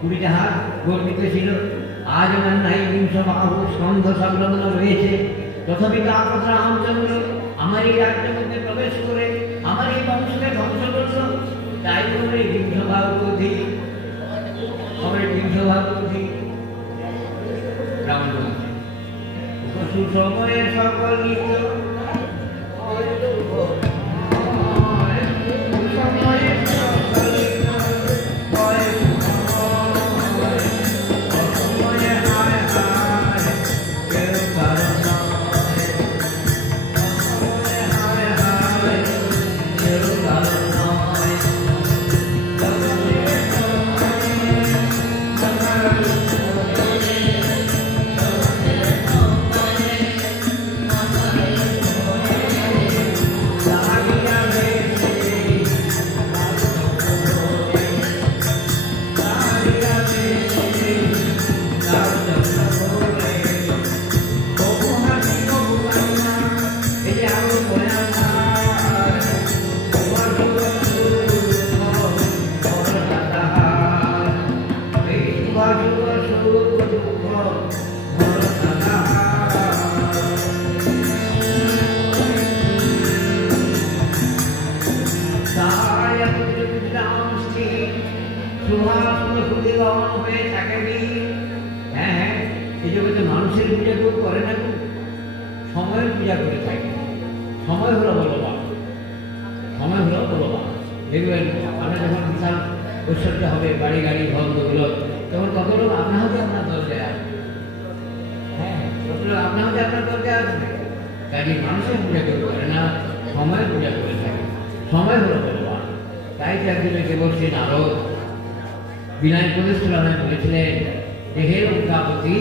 কুড়িটা হাত গর্বিত ছিল। আজ আমার নাই বিংশ বাহু স্কন্ধ সংলগ্ন রয়েছে, তথাপি তাপস রামচন্দ্র আমার এই রাজ্যের মধ্যে প্রবেশ করে আমার এই বংশকে ধ্বংস করল। তাই করে বিংশ ভাব বুদ্ধি আমার বিংশ ভাব বুদ্ধি রাম বলছে সুসময়ে সকল নিত্য মানুষের পূজা কেউ করে না, সময়ের পূজা করে থাকে। সময় হলো বলবান, সময় হলো বলবান। দেখবেন আমরা যখন বিশাল ঐশ্বর্য হবে, বাড়ি গাড়ি ঘর দৌলত, তখন কত লোক আপনা হতে আপনার দরজায় আসবে। হ্যাঁ, কত লোক আপনা হতে আপনার দরজায় আসবে। কাজে মানুষের পূজা কেউ করে না, সময়ের পূজা করে থাকে। সময় হলো বলবান। তাই একদিনে কেবল সে নারদ বিনয় প্রতিষ্ঠানায় বলেছিলেন যে হে লঙ্কাপতি,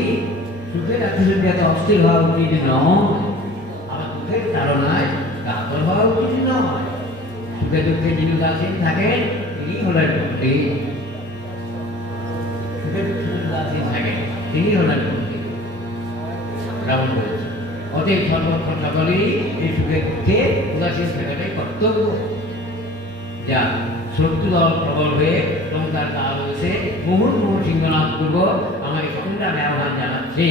সুখের আত্মীয় এত অস্থির হওয়া উচিত নয়, আবার দুঃখের তাড়নায় কাতর হওয়া উচিত নয়। সুখে দুঃখে যিনি উদাসীন থাকেন তিনি হলেন পণ্ডিত। সুখে দুঃখে উদাসীন থাকেন তিনি হলেন পণ্ডিত। রাবণ বলেছে অতএব সর্বক্ষণ সকলেই এই সুখে দুঃখে উদাসীন থাকাটাই কর্তব্য। যা শত্রু দল প্রবল হয়ে লঙ্কার কাল হয়েছে মুহুর্মুহু সিংহনাথ পূর্ব আমাকে সংগ্রামে আহ্বান জানাচ্ছে।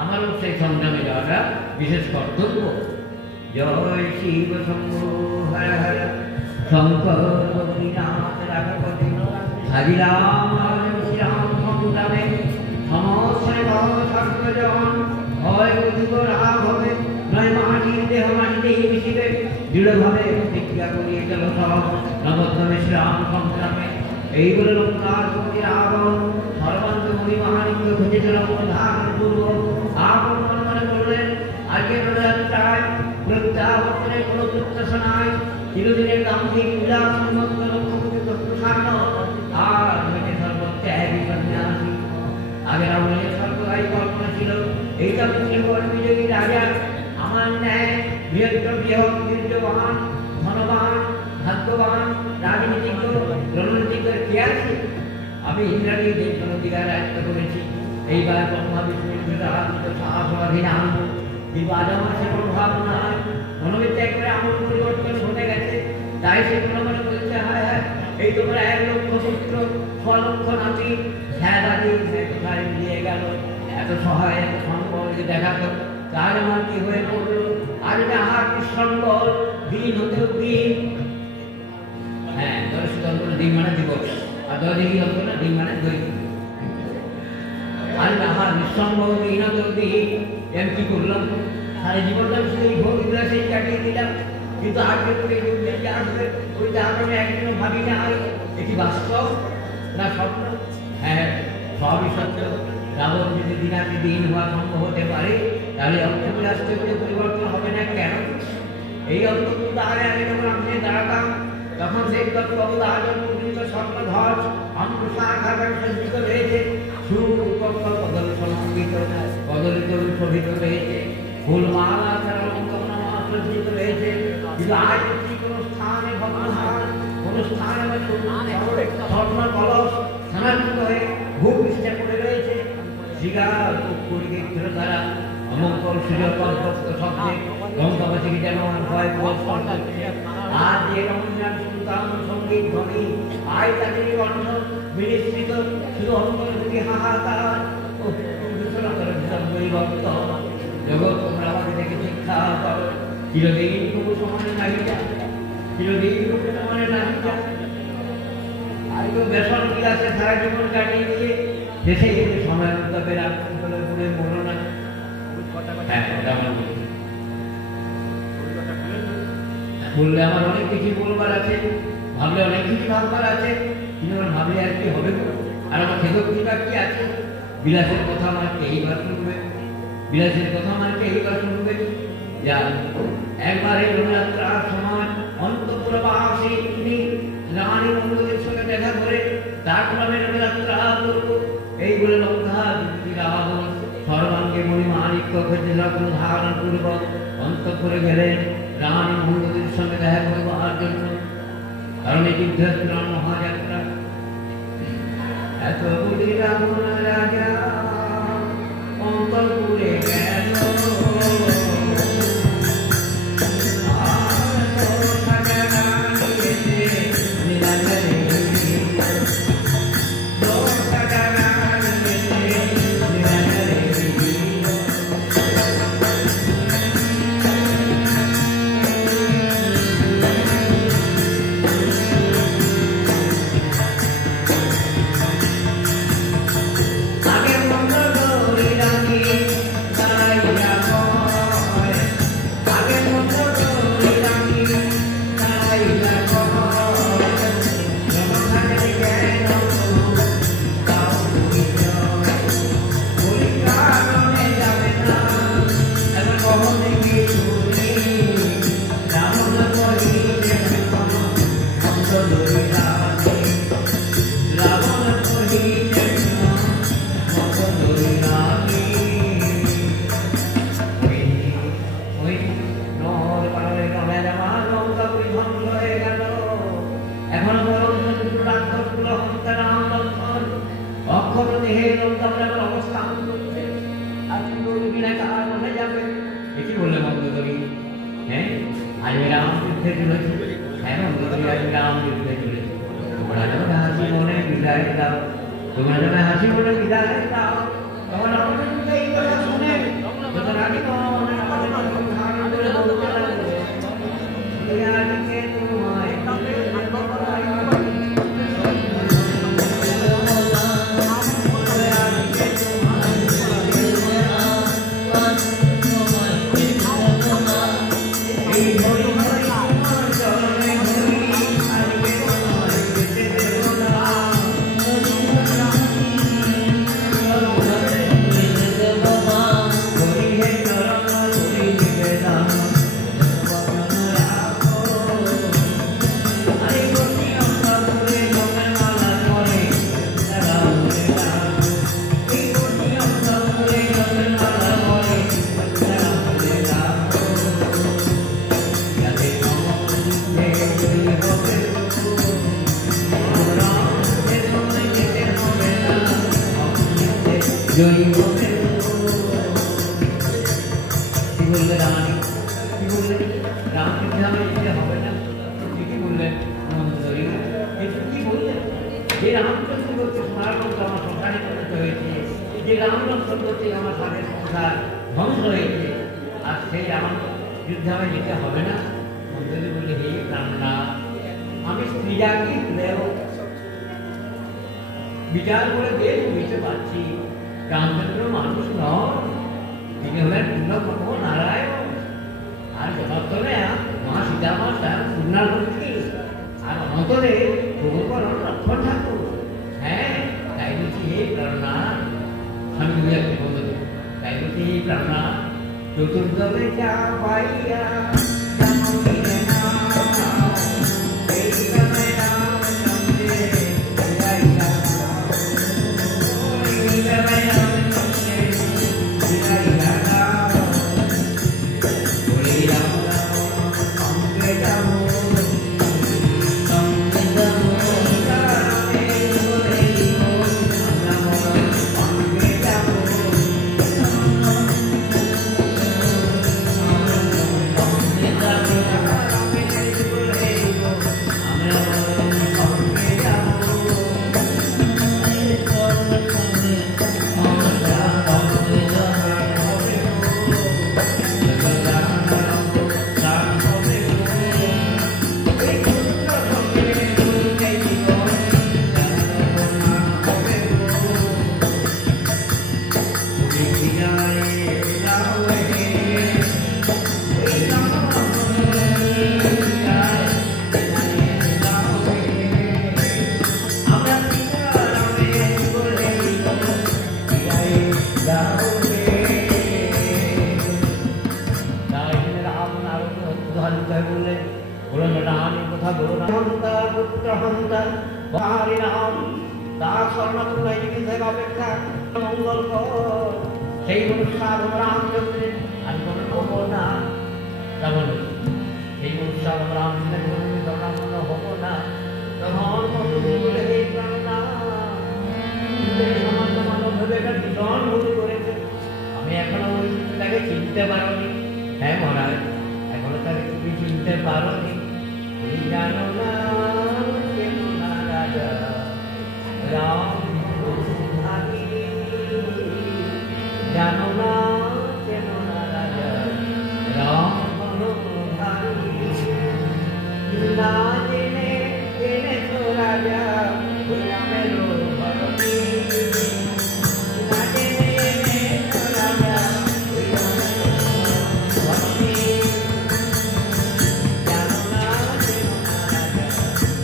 আমারও সেই সংগ্রামে যাওয়াটা বিশেষ কর্তব্য। জয় শিব শম্ভু হর হর শঙ্কর বদ্রীনাথ রাঘবতি হাজিরাম শ্রীরাম সংগ্রামে সমস্ত সর্বজন হয় বুঝিব রাঘবে নয় মাটির দেহ মাটিতেই মিশিবে দৃঢ়ভাবে প্রতিজ্ঞা করিয়ে গেল সব নবদ্রমে শ্রীরাম সংগ্রামে। এই বলে লঙ্কার প্রতি রাবণ সর্বান্ত মুনি মহালিঙ্গ খুঁজেছিল ধান পূর্ব আপন মনে মনে বললেন আজকে প্রধান চায় প্রত্যাবর্তনের কোনো প্রত্যাশা নাই। চিরদিনের গাম্ভীর উল্লাস উন্মত্ত লক্ষ্যপূজিত প্রসান্ন আর হইতে সর্বত্যাগী সন্ন্যাসী। আগে রাবণের সর্বদাই কল্পনা ছিল এইটা বিজয়ী রাজা আমার ন্যায় বৃহৎ বীর্যবান ধনবান ভাগ্যবান রাজনীতিজ্ঞ রণনীতিজ্ঞ কে আছে? আমি ইন্দ্রাণী দেবদিগার রাজত্ব করেছি। এইবার ব্রহ্মা বিষ্ণু সাহায্যে আনব কিন্তু আজ আমার সে প্রভাব নয়। মনোবিদ্যা করে আমার পরিবর্তন ঘটে গেছে। তাই সে মনে বলছে হ্যাঁ হ্যাঁ এই তোমরা 1 লক্ষ পুত্র 6 লক্ষ নাতি হ্যাঁ দাদি কোথায় মিলিয়ে গেল? এত সহায় এত সম্বল দেখাতো তার আমার কি হয়ে পড়লো? আর যাহার সম্বল দিন হতে দিন, হ্যাঁ 10 দিন মানে দিবস, আর 10 দিন হতো না দিন মানে 2 দিন। আর যাহার নিঃসম্ভব দিন হতে দিন এম কি করলাম? সারা জীবনটা সেই ভোগ বিলাসে কাটিয়ে দিলাম। কিন্তু আজকে করে যে আসবে ওই আমি একদিনও ভাবি না হয় এটি বাস্তব না স্বপ্ন? হ্যাঁ সবই সত্য। রাবণ যদি দিনাতি দিন হওয়া সম্ভব হতে পারে তাহলে অন্তর্বিলাসে করে পরিবর্তন হবে না কেন? এই অন্তর্ভুক্ত আগে আগে যখন আমি দাঁড়াতাম তখন সেই তত্ত্বাবধান পর্যন্ত স্বপ্নধর অন্তঃসাখাকার সজ্জিত রয়েছে, সুপক্ষ কদল সমন্বিত কদলিত শোভিত রয়েছে, ফুলমালা ছাড়া সজ্জিত রয়েছে। কিন্তু আজ কি কোনো স্থানে ভগবান কোনো স্থানে স্বর্ণ কলস স্থানান্তরিত হয়ে ভূপৃষ্ঠে পড়ে রয়েছে। শিকার পরিবেক্ষণ দ্বারা অমঙ্গল সুযোগ শব্দে লঙ্কাবাসীকে যেন ভয় স্পর্শ করছে। আজ যে রমজান সুলতান সঙ্গীত ধ্বনি আয় তাদের কণ্ঠ বিনিশ্চিত শুধু অন্তর থেকে হাহাকার ও দূষণ করে ভক্ত জগৎ তোমরা আমাকে দেখে শিক্ষা করো চিরদিন তবু সমানে নাহি যা চিরদিন তবু সমানে নাহি যা আর কেউ বেসন বিলাসে সারা জীবন কাটিয়ে দিয়ে দেশে এসে সময় উদ্যোগের আক্রমণ করে বলে মনো না হ্যাঁ ওটা আমার বললে আমার অনেক কিছু বলবার আছে ভাবলে অনেক কিছু ভাববার আছে কিন্তু আমার ভাবলে আর কি হবে আর আমার খেতেও কিছুটা কি আছে বিলাসের কথা আমার এইবার শুনবে বিলাসের কথা আমার এইবার শুনবে যা একবারে রবীন্দ্রনাথ সময় অন্তঃপুরবাসী তিনি রানী মঙ্গলের সঙ্গে দেখা করে তারপর আমি রবীন্দ্রনাথ করবো এই বলে লঙ্কা রাবণ সর্বাঙ্গে মণিমাণিক্য ক্ষেত্রে রত্ন ধারণ পূর্বক অন্তঃপুরে গেলেন রানী মঙ্গলের সঙ্গে দেখা করবার জন্য কারণ এই যুদ্ধের মহাযাত্রা এত বুড়ি রাবণ রাজা অন্তঃপুরে গেল বিচার করে দেব বুঝতে পারছি রামচন্দ্র মানুষ নন তিনি হলেন পূর্ণব্রহ্ম নারায়ণ আর জগৎতরে মা সীতা মা স্বয়ং পূর্ণালক্ষ্মী আর অন্তরে প্রভুকরণ লক্ষণ ঠাকুর হ্যাঁ তাই বলছি হে প্রাণনাথ আমি দুই একটি বন্ধু তাই বলছি হে প্রাণনাথ চতুর্দলে যা পাইয়া হন্তা পুত্র হন্তা হরি নাম তার স্বর্ণতুল্লায় থেকে অপেক্ষা মঙ্গল কর সেই অনুষ্ঠান রামচন্দ্রের আমি কোনো হবো না তেমন সেই অনুষ্ঠান রামচন্দ্রের ধর্মাপন্ন হবো না তখন সমাজ মানব ভেবে একটা ভীষণ ভুল করেছে আমি এখনো তাকে চিনতে পারিনি হ্যাঁ মহারাজ এখনো তাকে তুমি চিনতে পারোনি তুমি জানো না কেন না রাজা রাম জানো না কেন না রাজা রাম না জেনে এনেছো রাজা রামেরও ভরতি না জেনে এনেছো রাজা ভরতি জানো না কেন না রাজা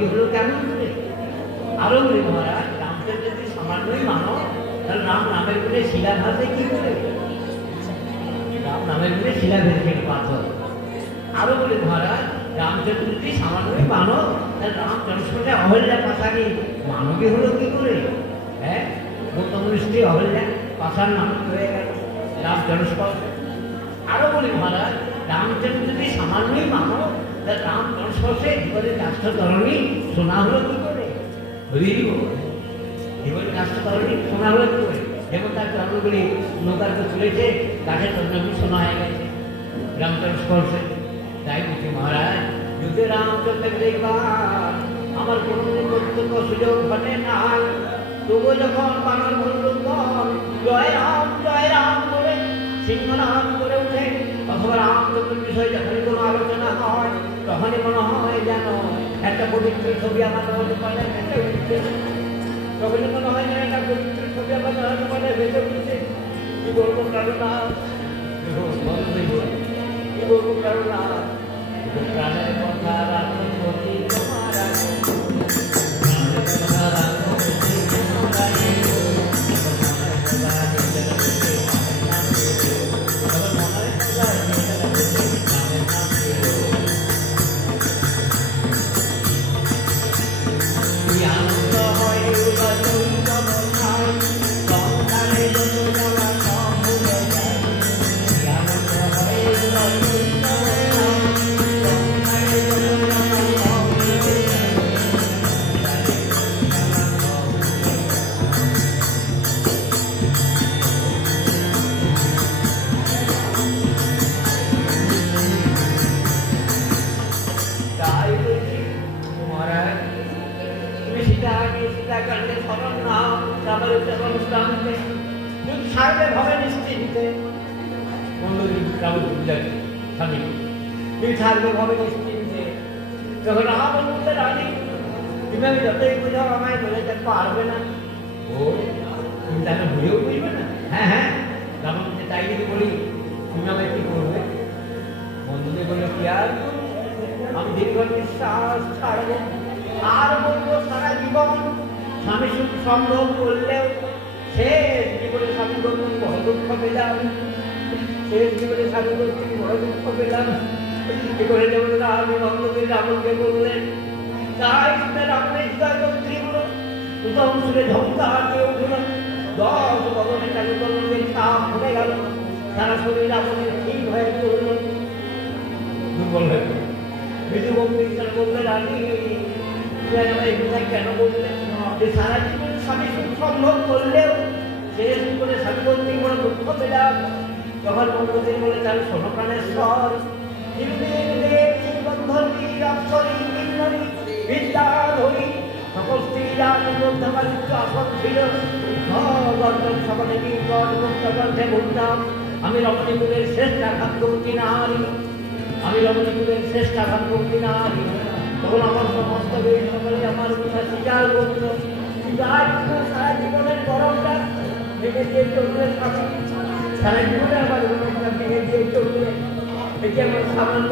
কি হলো কেমন করে? আরো বলি মহারাজ, রামকে যদি সামান্যই মানো তাহলে রাম নামের গুণে শিলা ভাসে কি করে? রাম নামের গুণে শিলা ভেসে পাথর। আরো বলি মহারাজ, রামচন্দ্র যদি সামান্যই মানো তাহলে রামচন্দ্রের সঙ্গে অহল্যা পাশানি মানবী হলো কি করে? হ্যাঁ, গৌতম ঋষি অহল্যা পাশার নাম হয়ে গেল রামচন্দ্র। আরো বলি মহারাজ, রামচন্দ্র যদি সামান্যই মানো তাহলে রামচন্দ্র জীবনের রাষ্ট্রধরণী শোনা হলো কি করে? জীবনের রাষ্ট্রধরণী শোনা হলো কি করে? যেমন তার জন্মগুলি নৌকারকে তুলেছে, গাছের চন্দ্রগুলি শোনা হয়ে গেছে রামচন্দ্র স্পর্শে। তাই বলছি মহারাজ, যদি রামচন্দ্র দেখবার আমার কোনোদিন প্রত্যক্ষ সুযোগ ঘটে নাই, তবু যখন বাংলার বলল জয় রাম করে সিংহনাম করে উঠে অথবা রামচন্দ্রের বিষয়ে যখনই কোনো আলোচনা হয় তখনই মনে হয় যেন একটা পবিত্র ছবি আমার মনে পড়ে ভেসে উঠছে। তখনই মনে হয় যেন একটা পবিত্র ছবি আমার মনে পড়ে ভেসে উঠছে। কি বলবো কারণা, কি বলবো কারণা, প্রাণের কথা রাখো সতী তোমার যখন আমার বলতে রাজি তুমি আমি যতই বুঝাও আমায় বোঝাতে পারবে না। ও তুমি তাকে বুঝেও বুঝবে না? হ্যাঁ হ্যাঁ, রামকে তাই যদি বলি তুমি আমায় কি করবে? বন্ধুদের বলে কি আর আমি দীর্ঘ নিঃশ্বাস ছাড়বো আর বলবো সারা জীবন স্বামী সুখ সম্ভব করলেও শেষ জীবনে স্বামী করতেন বড় দুঃখ পেলাম, শেষ জীবনে স্বামী করতেন বড় দুঃখ পেলাম। কি করে যেমন আমি ভক্তকে রামকে বললেন, তাই শুনে রামের হৃদয়গ্রন্থি হলো উদম সুরে ঝঙ্কার দিয়ে উঠল। 10 বদনে তাকে কলমের চাপ ভরে গেল, সারা শরীর রাবণের ঠিক হয়ে পড়ল, দুর্বল হয়ে পড়ল। বিজু বঙ্গীর বললেন, আমি কেন বললেন যে সারা জীবন স্বামী সুখ সম্ভব করলেও শেষ জীবনে স্বামী করতে বড় দুঃখ পেলাম। তখন বন্ধুদের বলে তার সোনপ্রাণের স্বর আমি রমণীপুরের শ্রেষ্ঠ ভাগ্যবতী নারী, আমি রমণীপুরের শ্রেষ্ঠ ভাগ্যবতী নারী। তখন আমার সমস্ত সকলে আমার কথা স্বীকার করল। সারা জীবনের গরমটা ভেঙে দিয়ে চললে সারা জীবনে আমার গরমটা ভেঙে দিয়ে চললে এটি আমার সামান্য